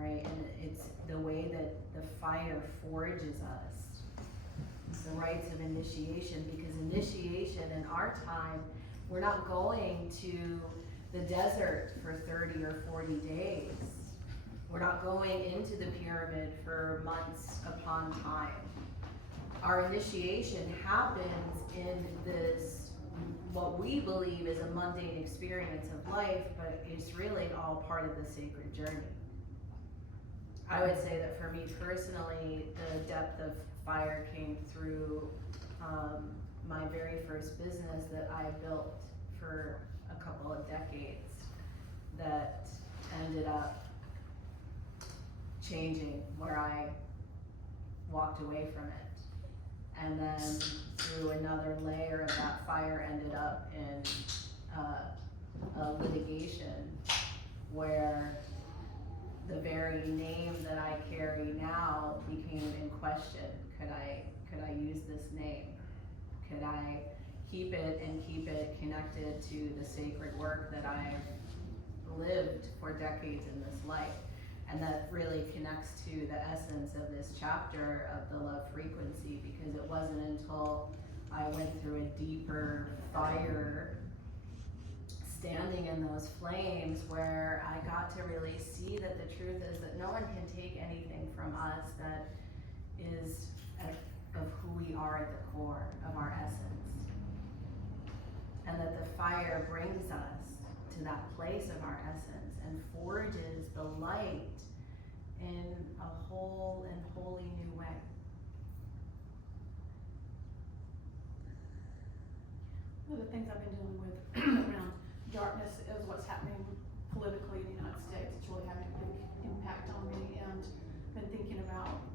right? And it's the way that the fire forges us. It's the rites of initiation, because initiation in our time, we're not going to the desert for 30 or 40 days. We're not going into the pyramid for months upon time. Our initiation happens in this, what we believe is a mundane experience of life, but it's really all part of the sacred journey. I would say that for me personally, the depth of fire came through my very first business that I built for a couple of decades that ended up changing, where I walked away from it. And then through another layer of that fire ended up in a litigation where the very name that I carry now became in question. Could I use this name? Could I keep it and keep it connected to the sacred work that I've lived for decades in this life? And that really connects to the essence of this chapter of the love frequency, because it wasn't until I went through a deeper fire, standing in those flames, where I got to really see that the truth is that no one can take anything from us that is of who we are at the core of our essence. And that the fire brings us to that place of our essence and forges the light in a whole and wholly new way. One of the things I've been dealing with around darkness is what's happening politically in the United States. It's really having a big impact on me, and been thinking about,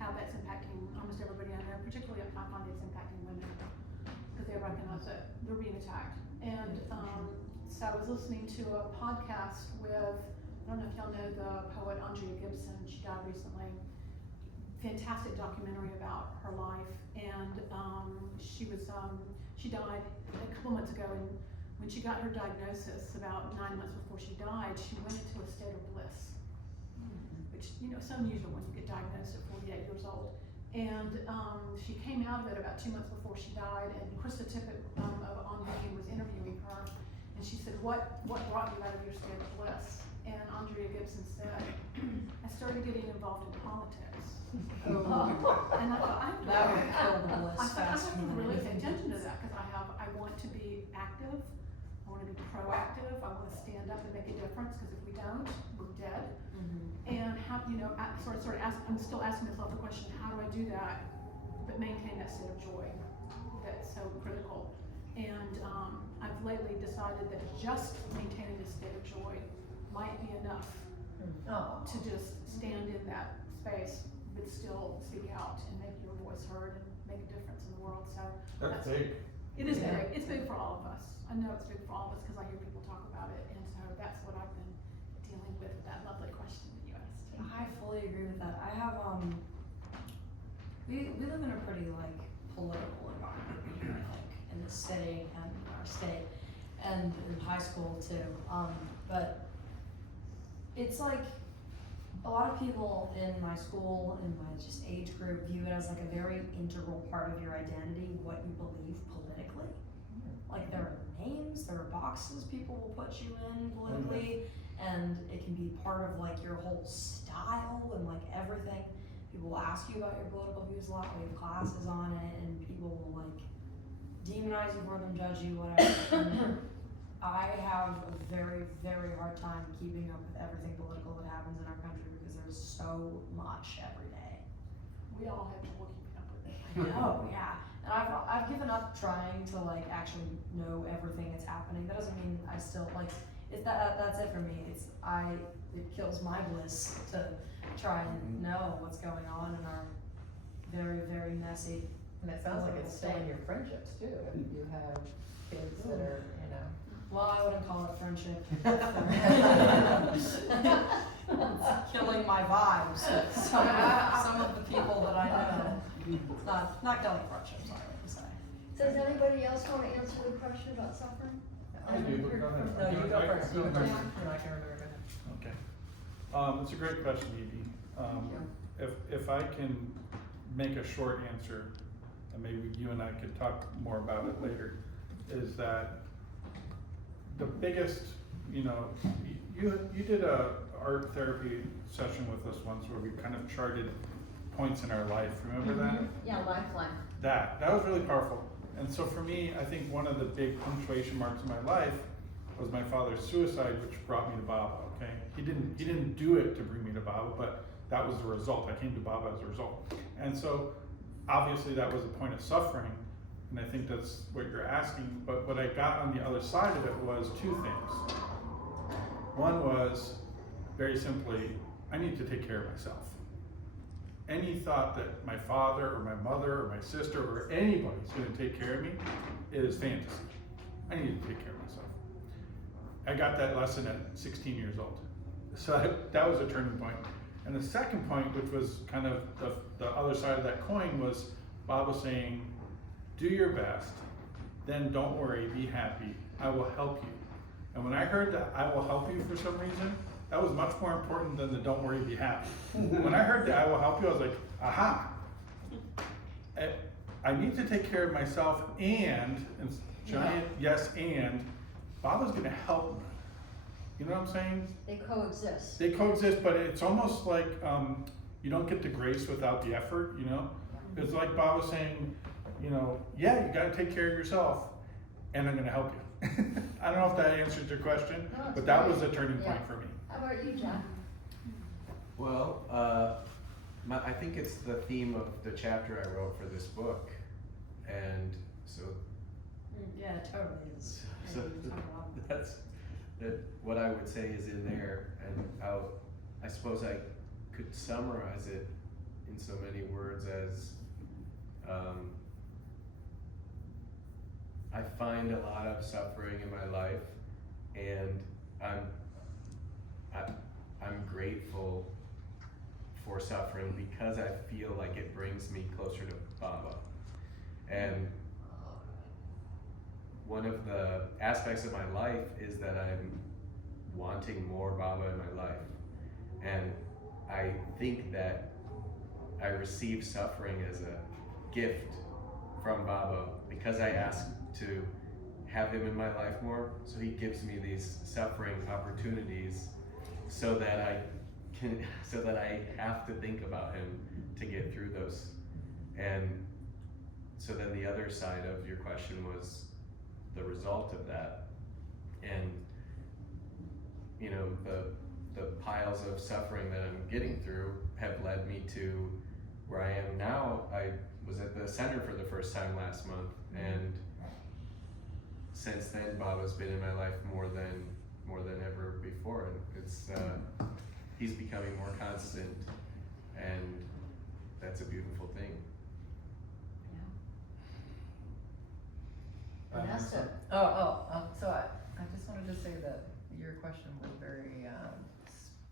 how that's impacting almost everybody I know, particularly I find it's impacting women, because they recognize that they're being attacked. And so I was listening to a podcast with, I don't know if y'all know the poet Andrea Gibson. She died recently. Fantastic documentary about her life, and she died a couple months ago, and when she got her diagnosis about 9 months before she died, she went into a state of bliss, which, it's unusual when you get diagnosed at 48 years old. And she came out of it about 2 months before she died, and Krista Tippett of OmPoint was interviewing her, and she said, what brought you out of your state of bliss? And Andrea Gibson said, I started getting involved in politics. And I thought, That would kill the bliss I have faster to than really pay anything. attention to that, because I want to be active, I want to be proactive, I want to stand up and make a difference, because if we don't, we're dead. And how, I'm still asking myself the question, how do I do that, but maintain that state of joy that's so critical? And I've lately decided that just maintaining a state of joy might be enough to just stand in that space, but still speak out and make your voice heard and make a difference in the world. So That's big. it is big. It's big for all of us. I know it's big for all of us because I hear people talk about it, and so that's what I've been dealing with that lovely question that you asked. I fully agree with that. I have we live in a pretty political environment here, in the city and our state, and in high school too. But it's a lot of people in my school, in my just age group, view it as a very integral part of your identity, what you believe politically. There are names, there are boxes people will put you in politically, and it can be part of your whole style and everything. People will ask you about your political views a lot. We have classes on it, and people will demonize you for them, judge you, whatever. I have a very, very hard time keeping up with everything political that happens in our country, because there's so much every day. We all have trouble keeping up with it. Oh yeah, and I've given up trying to actually know everything that's happening. That doesn't mean I still it's that's it for me. It kills my bliss to try and know what's going on in our very, very messy. And it sounds like it's still in your friendships too, if you have kids that are, Well, I wouldn't call it friendship. It's killing my vibes. Some of the people that I know. It's not killing friendships, I would say. Does anybody else want to answer the question about suffering? I do, but go ahead. No, you go first. Go ahead. I can remember. Okay. It's a great question, Evie. If I can make a short answer, and maybe you and I could talk more about it later, is that the biggest, you did a art therapy session with us once where we kind of charted points in our life. Remember that? Yeah, lifeline. That was really powerful. And so for me, I think one of the big punctuation marks in my life was my father's suicide, which brought me to Baba. Okay, he didn't do it to bring me to Baba, but that was the result. I came to Baba as a result. And so obviously that was a point of suffering, and I think that's what you're asking. But what I got on the other side of it was two things. One was, very simply, I need to take care of myself. Any thought that my father or my mother or my sister or anybody's gonna take care of me is fantasy. I need to take care of myself. I got that lesson at 16 years old. So that was a turning point. And the second point, which was kind of the other side of that coin, was Baba saying, do your best, then don't worry, be happy, I will help you. And when I heard that I will help you for some reason, that was much more important than the don't worry, be happy. When I heard that I will help you, I was like, aha. I need to take care of myself and giant yes and, Baba's gonna help me. You know what I'm saying? They coexist. They coexist, but it's almost like you don't get the grace without the effort, It's like Baba saying, yeah, you gotta take care of yourself, and I'm gonna help you. I don't know if that answers your question, No, but that great. was a turning point Yeah. for me. How about you, John? Well, I think it's the theme of the chapter I wrote for this book, and so Yeah, it totally is. So that's what I would say is in there, and I suppose I could summarize it in so many words as I find a lot of suffering in my life, and I'm grateful for suffering because I feel like it brings me closer to Baba. And one of the aspects of my life is that I'm wanting more Baba in my life. And I think that I receive suffering as a gift from Baba because I ask to have him in my life more. So he gives me these suffering opportunities so that I have to think about him to get through those. And so then the other side of your question was the result of that. And the piles of suffering that I'm getting through have led me to where I am now. I was at the center for the first time last month, and since then Baba's been in my life more than ever before, and it's he's becoming more constant, and that's a beautiful thing. Vanessa. So I just wanted to say that your question was very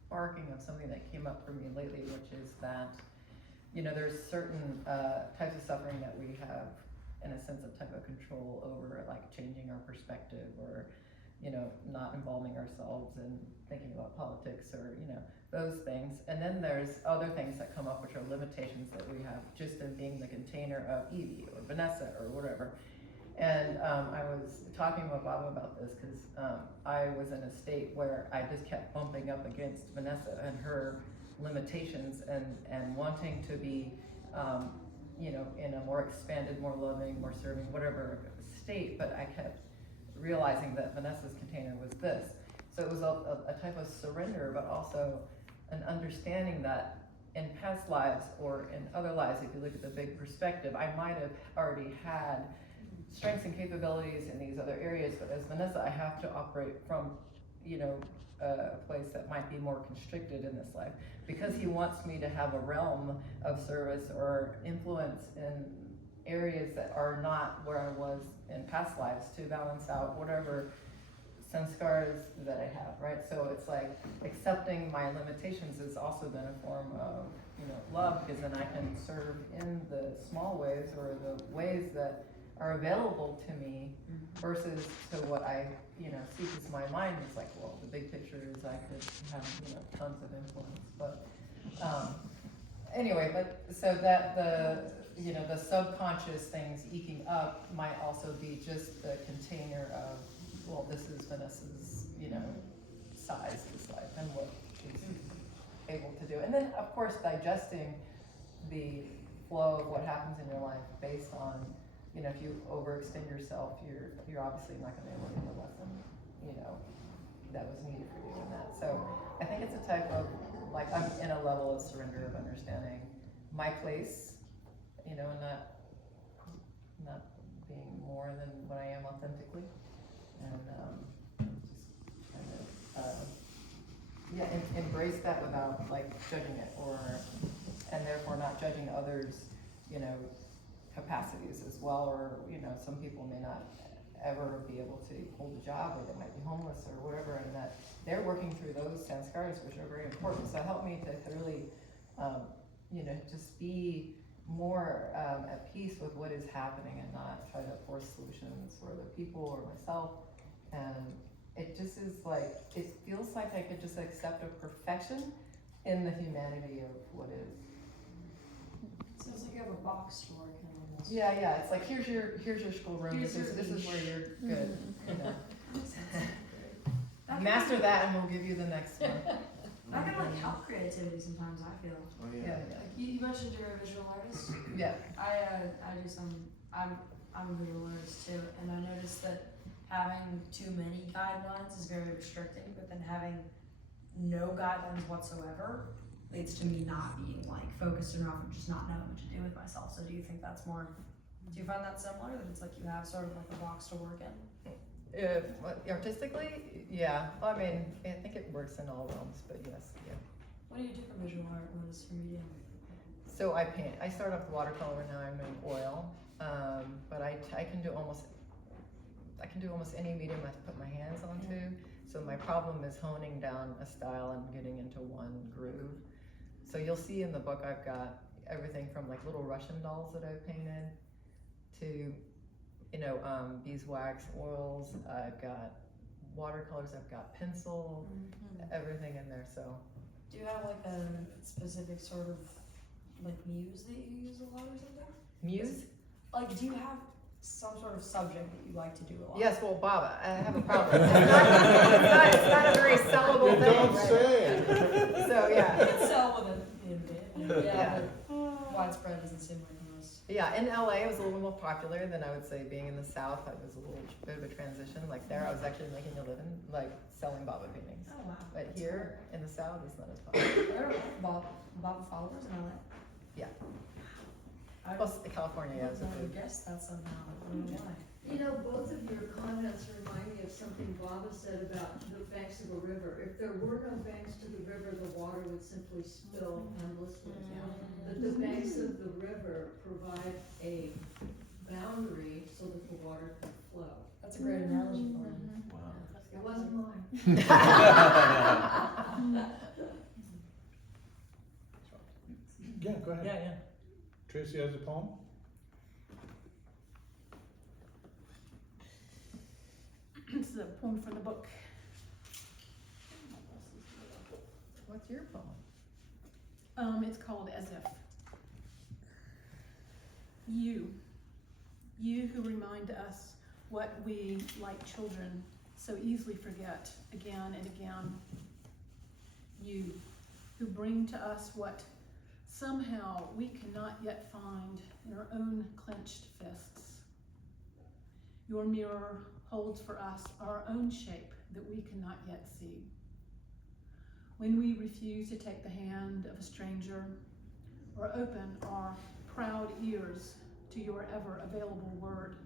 sparking of something that came up for me lately, which is that, there's certain types of suffering that we have, in a sense, a type of control over, like changing our perspective or, not involving ourselves in thinking about politics or, those things. And then there's other things that come up, which are limitations that we have just in being the container of Evie or Vanessa or whatever. And I was talking with Baba about this because I was in a state where I just kept bumping up against Vanessa and her limitations and wanting to be, in a more expanded, more loving, more serving, whatever state, but I kept realizing that Vanessa's container was this. So it was a type of surrender, but also an understanding that in past lives or in other lives, if you look at the big perspective, I might have already had strengths and capabilities in these other areas, but as Vanessa, I have to operate from, a place that might be more constricted in this life, because he wants me to have a realm of service or influence in areas that are not where I was in past lives, to balance out whatever sanskars that I have, right? So it's like accepting my limitations has also been a form of, love, because then I can serve in the small ways or the ways that are available to me versus to what I, you know, see, because my mind is like, well, the big picture is I could have, you know, tons of influence, but, anyway, but, so that the, you know, the subconscious things eking up might also be just the container of, well, this is Vanessa's, you know, size, this life, and what she's able to do. And then, of course, digesting the flow of what happens in your life based on, you know, if you overextend yourself, you're obviously not gonna be able to get the lesson, you know, that was needed for you in that. So I think it's a type of, like, I'm in a level of surrender, of understanding my place, you know, and not being more than what I am authentically, and just kind of embrace that without like judging it, and therefore not judging others, you know, capacities as well, or you know, some people may not ever be able to hold a job, or they might be homeless or whatever, and that they're working through those sanskars, which are very important. So help me to really, you know, just be more at peace with what is happening and not try to force solutions for other people or myself. And it just is like, it feels like I could just accept a perfection in the humanity of what is. Sounds like you have a box to work in almost. Yeah, it's like, here's your schoolroom, Here's this is your where niche. you're good, you know. That Master can, that and we'll give you the next one. that can like help creativity sometimes, I feel. Oh, Yeah, Like you mentioned you're a visual artist. yeah. I do some, I'm a visual artist too, and I noticed that having too many guidelines is very restricting, but then having no guidelines whatsoever leads to me not being like focused enough and just not knowing what to do with myself. So do you think that's more, do you find that similar, that it's like you have sort of like a box to work in? Artistically, yeah. I mean, I think it works in all realms, but yes, yeah. What do you do for visual art? What is your medium? So I paint. I start off with watercolor, now I'm in oil, but I can do almost any medium I put my hands onto. So my problem is honing down a style and getting into one groove. So you'll see in the book I've got everything from like little Russian dolls that I've painted to, you know, beeswax, oils. I've got watercolors, I've got pencil, everything in there. So Do you have like a specific sort of like muse that you use a lot or something? muse. Like, do you have some sort of subject that you like to do a lot? Yes, well, Baba, I have a problem. It's not a very sellable You thing. don't right? say. So yeah. You can sell with it in a bit. Yeah. But widespread doesn't seem like the most. Yeah, in LA it was a little more popular than I would say being in the South. It was a little bit of a transition. Like there I was actually making a living, like selling Baba paintings. Oh wow. But That's here in the South it's not as popular. cool. There are Bob followers and all that. Yeah. I Plus California, yeah, is a would big. guess that somehow. I don't know why. You know, both of your comments remind me of something Baba said about the banks of a river. If there were no banks to the river, the water would simply spill endlessly. But the banks of the river provide a boundary so that the water can flow. That's a great analogy for him. Wow. It wasn't mine. Yeah, go ahead. Yeah. Tracey has a poem? This is a poem from the book. What's your poem? It's called As If. You who remind us what we, like children, so easily forget again and again. You who bring to us what somehow we cannot yet find in our own clenched fists. Your mirror holds for us our own shape that we cannot yet see. When we refuse to take the hand of a stranger or open our proud ears to your ever available word.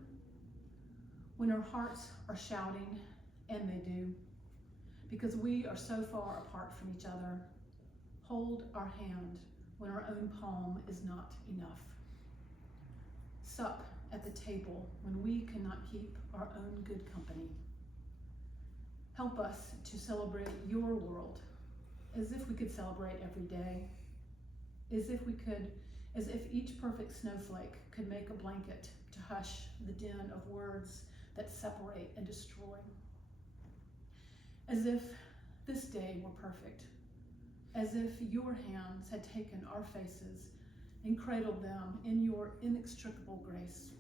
When our hearts are shouting, and they do, because we are so far apart from each other, hold our hand when our own palm is not enough. Sup at the table when we cannot keep our own good company. Help us to celebrate your world as if we could celebrate every day, as if we could as if each perfect snowflake could make a blanket to hush the din of words that separate and destroy. As if this day were perfect, as if your hands had taken our faces and cradled them in your inextricable grace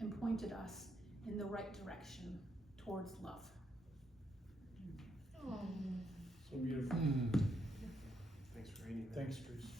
and pointed us in the right direction towards love. So beautiful. Thanks for reading that. Thanks, Tracey.